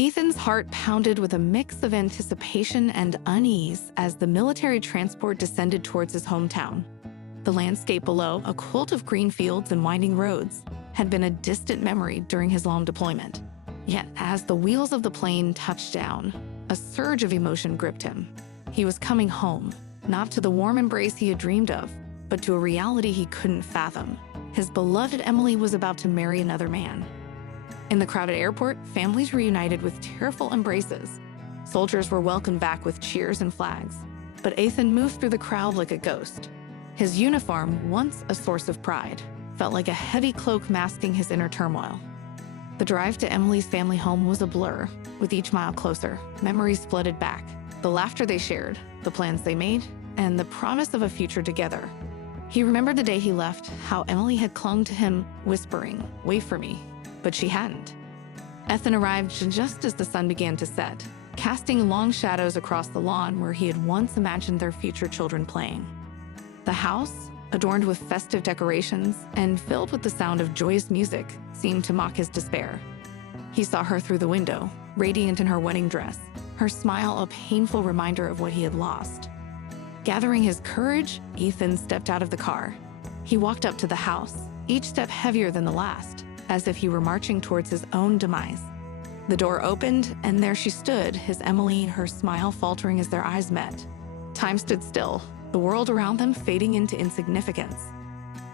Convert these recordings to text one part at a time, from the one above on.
Ethan's heart pounded with a mix of anticipation and unease as the military transport descended towards his hometown. The landscape below, a quilt of green fields and winding roads, had been a distant memory during his long deployment. Yet, as the wheels of the plane touched down, a surge of emotion gripped him. He was coming home, not to the warm embrace he had dreamed of, but to a reality he couldn't fathom. His beloved Emily was about to marry another man. In the crowded airport, families reunited with tearful embraces. Soldiers were welcomed back with cheers and flags. But Ethan moved through the crowd like a ghost. His uniform, once a source of pride, felt like a heavy cloak masking his inner turmoil. The drive to Emily's family home was a blur. With each mile closer, memories flooded back. The laughter they shared, the plans they made, and the promise of a future together. He remembered the day he left, how Emily had clung to him, whispering, "Wait for me." But she hadn't. Ethan arrived just as the sun began to set, casting long shadows across the lawn where he had once imagined their future children playing. The house, adorned with festive decorations and filled with the sound of joyous music, seemed to mock his despair. He saw her through the window, radiant in her wedding dress, her smile a painful reminder of what he had lost. Gathering his courage, Ethan stepped out of the car. He walked up to the house, each step heavier than the last, as if he were marching towards his own demise. The door opened, and there she stood, his Emily, her smile faltering as their eyes met. Time stood still, the world around them fading into insignificance.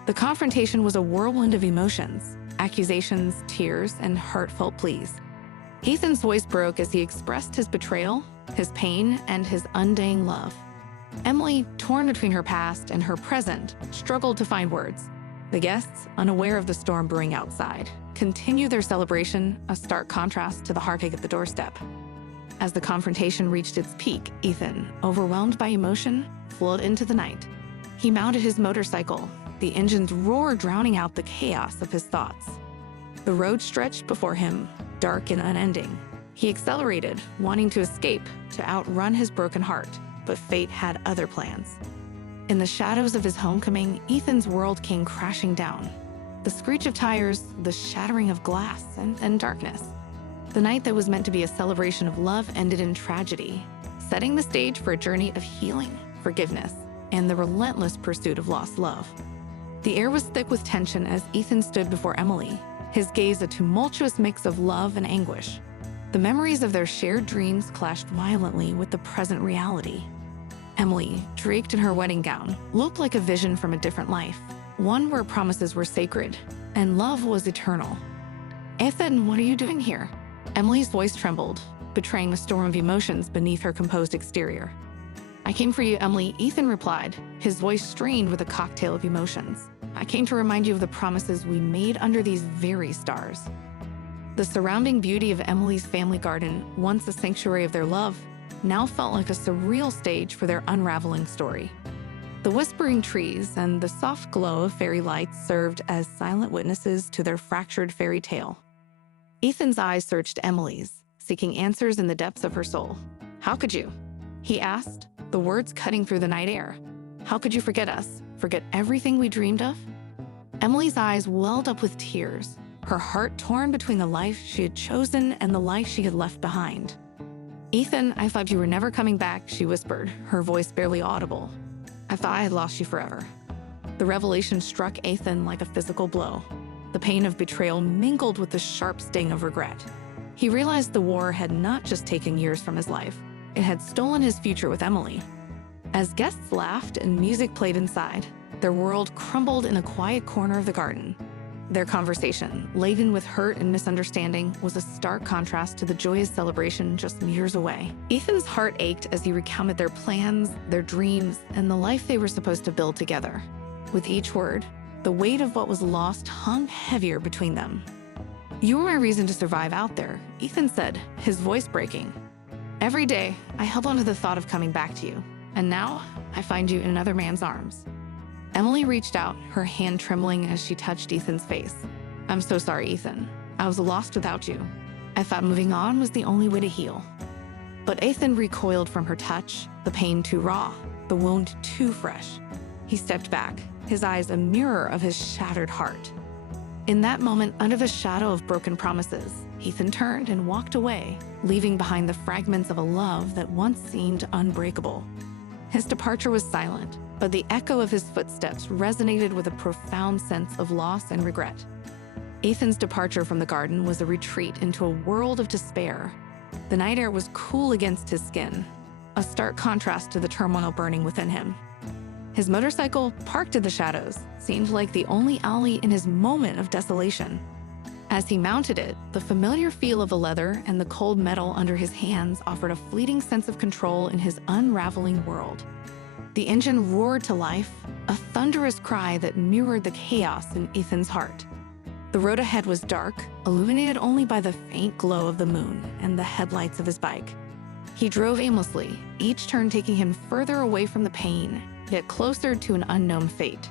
The confrontation was a whirlwind of emotions, accusations, tears, and heartfelt pleas. Ethan's voice broke as he expressed his betrayal, his pain, and his undying love. Emily, torn between her past and her present, struggled to find words. The guests, unaware of the storm brewing outside, continued their celebration, a stark contrast to the heartache at the doorstep. As the confrontation reached its peak, Ethan, overwhelmed by emotion, flowed into the night. He mounted his motorcycle, the engine's roar drowning out the chaos of his thoughts. The road stretched before him, dark and unending. He accelerated, wanting to escape, to outrun his broken heart, but fate had other plans. In the shadows of his homecoming, Ethan's world came crashing down. The screech of tires, the shattering of glass, and darkness. The night that was meant to be a celebration of love ended in tragedy, setting the stage for a journey of healing, forgiveness, and the relentless pursuit of lost love. The air was thick with tension as Ethan stood before Emily, his gaze a tumultuous mix of love and anguish. The memories of their shared dreams clashed violently with the present reality. Emily, draped in her wedding gown, looked like a vision from a different life, one where promises were sacred and love was eternal. "Ethan, what are you doing here?" Emily's voice trembled, betraying a storm of emotions beneath her composed exterior. "I came for you, Emily," Ethan replied, his voice strained with a cocktail of emotions. "I came to remind you of the promises we made under these very stars." The surrounding beauty of Emily's family garden, once a sanctuary of their love, now felt like a surreal stage for their unraveling story. The whispering trees and the soft glow of fairy lights served as silent witnesses to their fractured fairy tale. Ethan's eyes searched Emily's, seeking answers in the depths of her soul. "How could you?" he asked, the words cutting through the night air. "How could you forget us? Forget everything we dreamed of?" Emily's eyes welled up with tears, her heart torn between the life she had chosen and the life she had left behind. "Ethan, I thought you were never coming back," she whispered, her voice barely audible. "I thought I had lost you forever." The revelation struck Ethan like a physical blow. The pain of betrayal mingled with the sharp sting of regret. He realized the war had not just taken years from his life, it had stolen his future with Emily. As guests laughed and music played inside, their world crumbled in a quiet corner of the garden. Their conversation, laden with hurt and misunderstanding, was a stark contrast to the joyous celebration just meters away. Ethan's heart ached as he recounted their plans, their dreams, and the life they were supposed to build together. With each word, the weight of what was lost hung heavier between them. "You were my reason to survive out there," Ethan said, his voice breaking. "Every day, I held on to the thought of coming back to you, and now I find you in another man's arms." Emily reached out, her hand trembling as she touched Ethan's face. "I'm so sorry, Ethan. I was lost without you. I thought moving on was the only way to heal." But Ethan recoiled from her touch, the pain too raw, the wound too fresh. He stepped back, his eyes a mirror of his shattered heart. In that moment, under the shadow of broken promises, Ethan turned and walked away, leaving behind the fragments of a love that once seemed unbreakable. His departure was silent, but the echo of his footsteps resonated with a profound sense of loss and regret. Ethan's departure from the garden was a retreat into a world of despair. The night air was cool against his skin, a stark contrast to the turmoil burning within him. His motorcycle, parked in the shadows, seemed like the only ally in his moment of desolation. As he mounted it, the familiar feel of the leather and the cold metal under his hands offered a fleeting sense of control in his unraveling world. The engine roared to life, a thunderous cry that mirrored the chaos in Ethan's heart. The road ahead was dark, illuminated only by the faint glow of the moon and the headlights of his bike. He drove aimlessly, each turn taking him further away from the pain, yet closer to an unknown fate.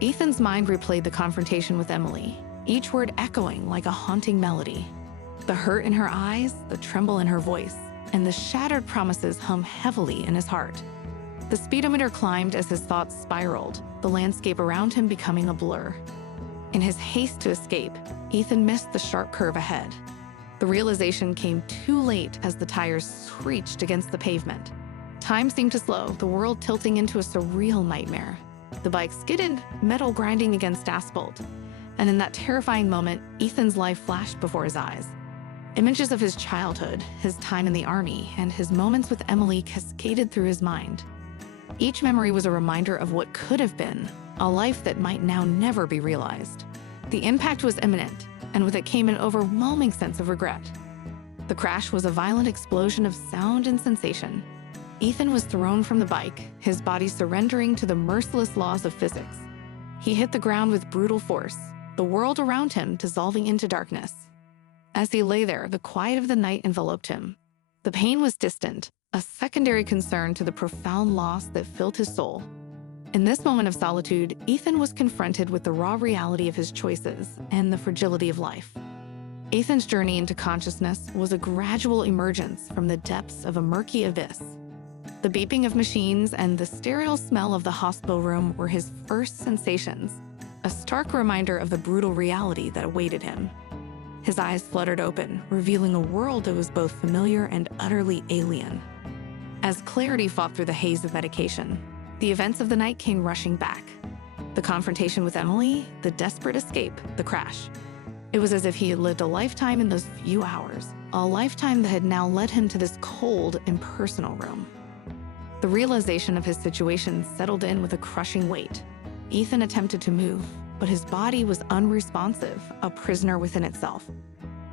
Ethan's mind replayed the confrontation with Emily, each word echoing like a haunting melody. The hurt in her eyes, the tremble in her voice, and the shattered promises hum heavily in his heart. The speedometer climbed as his thoughts spiraled, the landscape around him becoming a blur. In his haste to escape, Ethan missed the sharp curve ahead. The realization came too late as the tires screeched against the pavement. Time seemed to slow, the world tilting into a surreal nightmare. The bike skidded, metal grinding against asphalt. And in that terrifying moment, Ethan's life flashed before his eyes. Images of his childhood, his time in the army, and his moments with Emily cascaded through his mind. Each memory was a reminder of what could have been, a life that might now never be realized. The impact was imminent, and with it came an overwhelming sense of regret. The crash was a violent explosion of sound and sensation. Ethan was thrown from the bike, his body surrendering to the merciless laws of physics. He hit the ground with brutal force, the world around him dissolving into darkness. As he lay there, the quiet of the night enveloped him. The pain was distant, a secondary concern to the profound loss that filled his soul. In this moment of solitude, Ethan was confronted with the raw reality of his choices and the fragility of life. Ethan's journey into consciousness was a gradual emergence from the depths of a murky abyss. The beeping of machines and the sterile smell of the hospital room were his first sensations, a stark reminder of the brutal reality that awaited him. His eyes fluttered open, revealing a world that was both familiar and utterly alien. As clarity fought through the haze of medication, the events of the night came rushing back. The confrontation with Emily, the desperate escape, the crash. It was as if he had lived a lifetime in those few hours, a lifetime that had now led him to this cold, impersonal room. The realization of his situation settled in with a crushing weight. Ethan attempted to move, but his body was unresponsive, a prisoner within itself.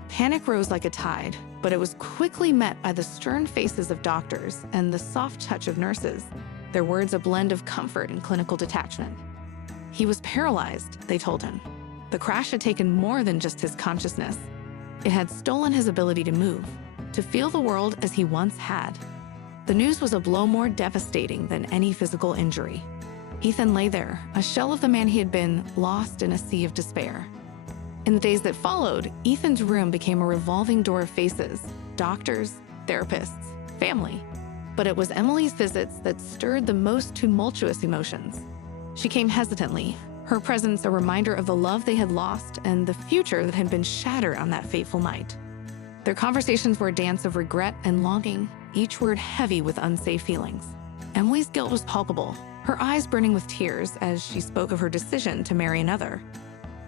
Panic rose like a tide, but it was quickly met by the stern faces of doctors and the soft touch of nurses, their words a blend of comfort and clinical detachment. He was paralyzed, they told him. The crash had taken more than just his consciousness. It had stolen his ability to move, to feel the world as he once had. The news was a blow more devastating than any physical injury. Ethan lay there, a shell of the man he had been, lost in a sea of despair. In the days that followed, Ethan's room became a revolving door of faces, doctors, therapists, family. But it was Emily's visits that stirred the most tumultuous emotions. She came hesitantly, her presence a reminder of the love they had lost and the future that had been shattered on that fateful night. Their conversations were a dance of regret and longing, each word heavy with unsafe feelings. Emily's guilt was palpable, her eyes burning with tears as she spoke of her decision to marry another.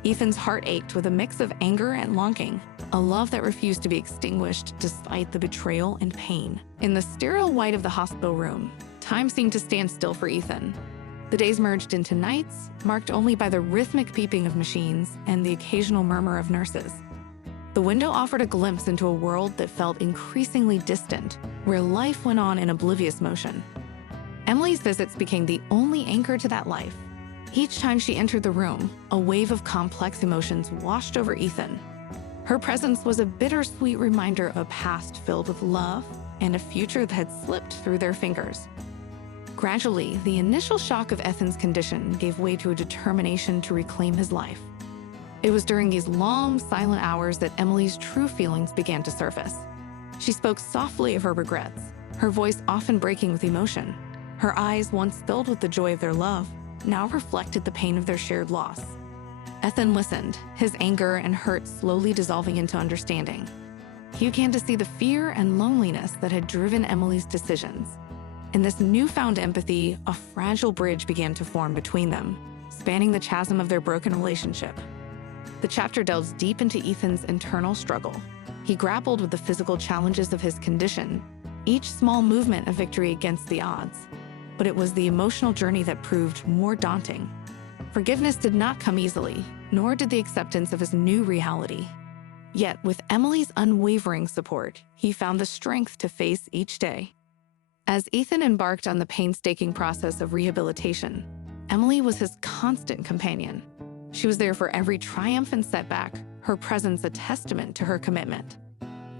Ethan's heart ached with a mix of anger and longing, a love that refused to be extinguished despite the betrayal and pain. In the sterile white of the hospital room, time seemed to stand still for Ethan. The days merged into nights, marked only by the rhythmic beeping of machines and the occasional murmur of nurses. The window offered a glimpse into a world that felt increasingly distant, where life went on in oblivious motion. Emily's visits became the only anchor to that life. Each time she entered the room, a wave of complex emotions washed over Ethan. Her presence was a bittersweet reminder of a past filled with love and a future that had slipped through their fingers. Gradually, the initial shock of Ethan's condition gave way to a determination to reclaim his life. It was during these long, silent hours that Emily's true feelings began to surface. She spoke softly of her regrets, her voice often breaking with emotion. Her eyes, once filled with the joy of their love, now reflected the pain of their shared loss. Ethan listened, his anger and hurt slowly dissolving into understanding. He began to see the fear and loneliness that had driven Emily's decisions. In this newfound empathy, a fragile bridge began to form between them, spanning the chasm of their broken relationship. The chapter delves deep into Ethan's internal struggle. He grappled with the physical challenges of his condition, each small movement a victory against the odds. But it was the emotional journey that proved more daunting. Forgiveness did not come easily, nor did the acceptance of his new reality. Yet, with Emily's unwavering support, he found the strength to face each day. As Ethan embarked on the painstaking process of rehabilitation, Emily was his constant companion. She was there for every triumph and setback, her presence a testament to her commitment.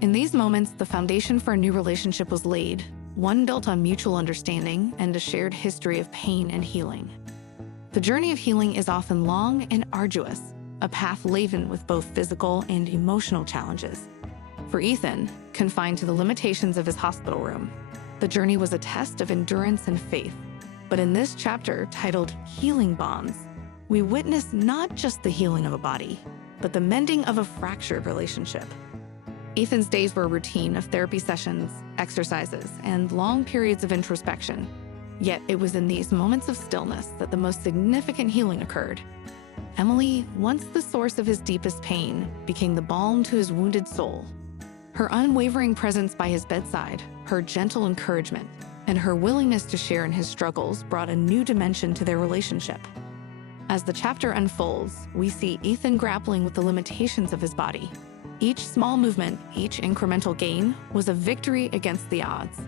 In these moments, the foundation for a new relationship was laid, one built on mutual understanding and a shared history of pain and healing. The journey of healing is often long and arduous, a path laden with both physical and emotional challenges. For Ethan, confined to the limitations of his hospital room, the journey was a test of endurance and faith. But in this chapter, titled Healing Bonds, we witness not just the healing of a body, but the mending of a fractured relationship. Ethan's days were a routine of therapy sessions, exercises, and long periods of introspection. Yet it was in these moments of stillness that the most significant healing occurred. Emily, once the source of his deepest pain, became the balm to his wounded soul. Her unwavering presence by his bedside, her gentle encouragement, and her willingness to share in his struggles brought a new dimension to their relationship. As the chapter unfolds, we see Ethan grappling with the limitations of his body. Each small movement, each incremental gain, was a victory against the odds.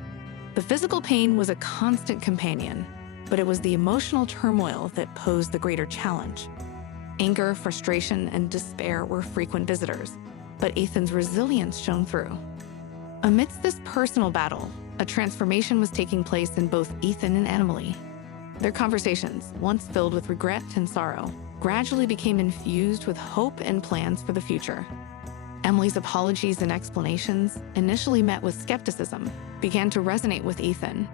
The physical pain was a constant companion, but it was the emotional turmoil that posed the greater challenge. Anger, frustration, and despair were frequent visitors, but Ethan's resilience shone through. Amidst this personal battle, a transformation was taking place in both Ethan and Emily. Their conversations, once filled with regret and sorrow, gradually became infused with hope and plans for the future. Emily's apologies and explanations, initially met with skepticism, began to resonate with Ethan.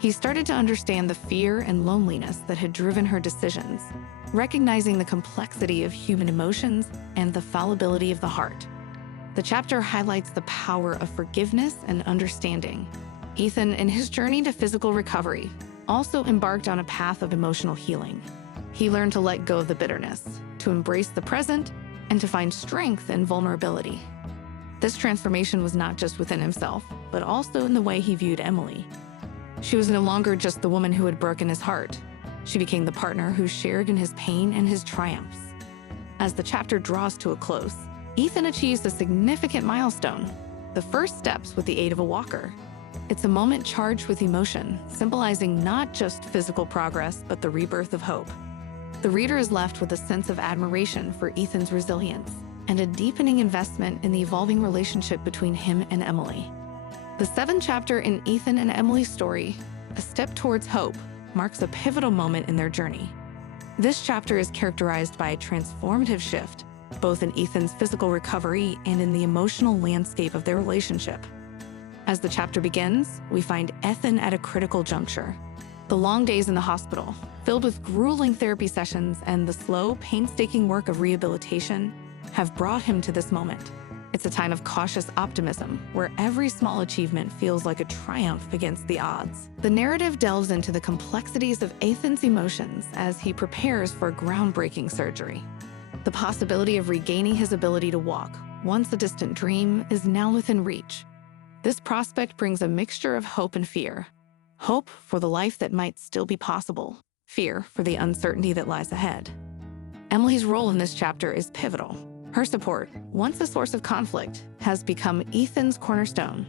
He started to understand the fear and loneliness that had driven her decisions, recognizing the complexity of human emotions and the fallibility of the heart. The chapter highlights the power of forgiveness and understanding. Ethan, in his journey to physical recovery, also embarked on a path of emotional healing. He learned to let go of the bitterness, to embrace the present, and to find strength in vulnerability. This transformation was not just within himself, but also in the way he viewed Emily. She was no longer just the woman who had broken his heart. She became the partner who shared in his pain and his triumphs. As the chapter draws to a close, Ethan achieves a significant milestone, the first steps with the aid of a walker. It's a moment charged with emotion, symbolizing not just physical progress, but the rebirth of hope. The reader is left with a sense of admiration for Ethan's resilience and a deepening investment in the evolving relationship between him and Emily. The seventh chapter in Ethan and Emily's story, A Step Towards Hope, marks a pivotal moment in their journey. This chapter is characterized by a transformative shift, both in Ethan's physical recovery and in the emotional landscape of their relationship. As the chapter begins, we find Ethan at a critical juncture. The long days in the hospital, filled with grueling therapy sessions and the slow, painstaking work of rehabilitation, have brought him to this moment. It's a time of cautious optimism, where every small achievement feels like a triumph against the odds. The narrative delves into the complexities of Ethan's emotions as he prepares for groundbreaking surgery. The possibility of regaining his ability to walk, once a distant dream, is now within reach. This prospect brings a mixture of hope and fear. Hope for the life that might still be possible, fear for the uncertainty that lies ahead. Emily's role in this chapter is pivotal. Her support, once a source of conflict, has become Ethan's cornerstone.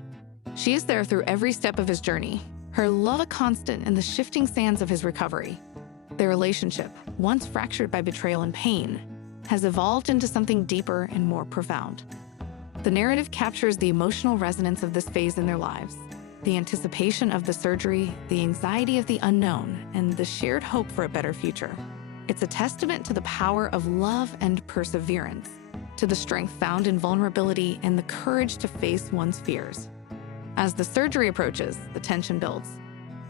She is there through every step of his journey, her love a constant in the shifting sands of his recovery. Their relationship, once fractured by betrayal and pain, has evolved into something deeper and more profound. The narrative captures the emotional resonance of this phase in their lives, the anticipation of the surgery, the anxiety of the unknown, and the shared hope for a better future. It's a testament to the power of love and perseverance, to the strength found in vulnerability and the courage to face one's fears. As the surgery approaches, the tension builds.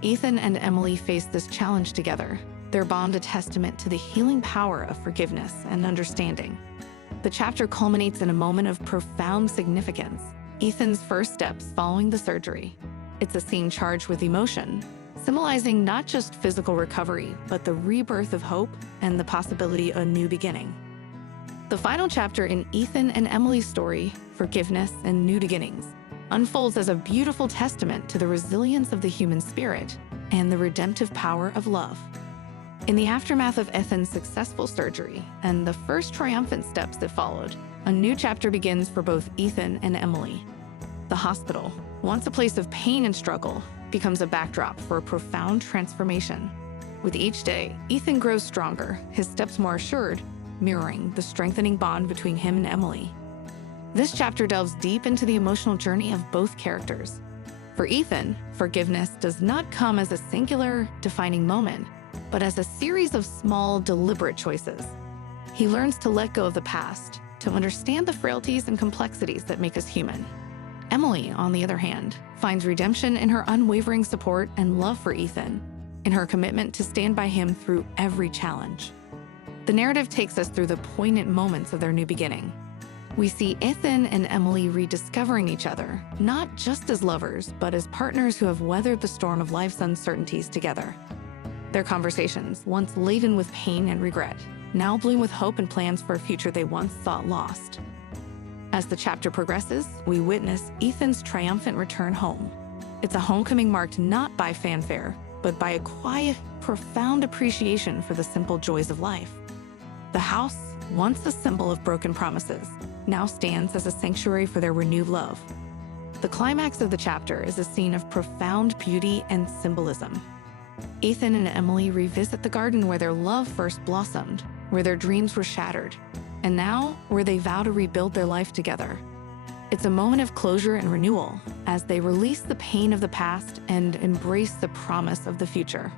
Ethan and Emily face this challenge together, their bond a testament to the healing power of forgiveness and understanding. The chapter culminates in a moment of profound significance, Ethan's first steps following the surgery. It's a scene charged with emotion, symbolizing not just physical recovery, but the rebirth of hope and the possibility of a new beginning. The final chapter in Ethan and Emily's story, Forgiveness and New Beginnings, unfolds as a beautiful testament to the resilience of the human spirit and the redemptive power of love. In the aftermath of Ethan's successful surgery and the first triumphant steps that followed, a new chapter begins for both Ethan and Emily. The hospital, once a place of pain and struggle, becomes a backdrop for a profound transformation. With each day, Ethan grows stronger, his steps more assured, mirroring the strengthening bond between him and Emily. This chapter delves deep into the emotional journey of both characters. For Ethan, forgiveness does not come as a singular, defining moment, but as a series of small, deliberate choices. He learns to let go of the past, to understand the frailties and complexities that make us human. Emily, on the other hand, finds redemption in her unwavering support and love for Ethan, in her commitment to stand by him through every challenge. The narrative takes us through the poignant moments of their new beginning. We see Ethan and Emily rediscovering each other, not just as lovers, but as partners who have weathered the storm of life's uncertainties together. Their conversations, once laden with pain and regret, now bloom with hope and plans for a future they once thought lost. As the chapter progresses, we witness Ethan's triumphant return home. It's a homecoming marked not by fanfare, but by a quiet, profound appreciation for the simple joys of life. The house, once a symbol of broken promises, now stands as a sanctuary for their renewed love. The climax of the chapter is a scene of profound beauty and symbolism. Ethan and Emily revisit the garden where their love first blossomed, where their dreams were shattered, and now where they vow to rebuild their life together. It's a moment of closure and renewal as they release the pain of the past and embrace the promise of the future.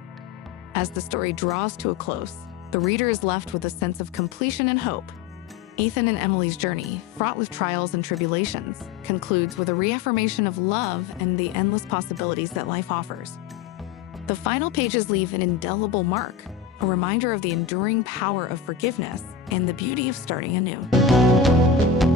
As the story draws to a close, the reader is left with a sense of completion and hope. Ethan and Emily's journey, fraught with trials and tribulations, concludes with a reaffirmation of love and the endless possibilities that life offers. The final pages leave an indelible mark, a reminder of the enduring power of forgiveness and the beauty of starting anew.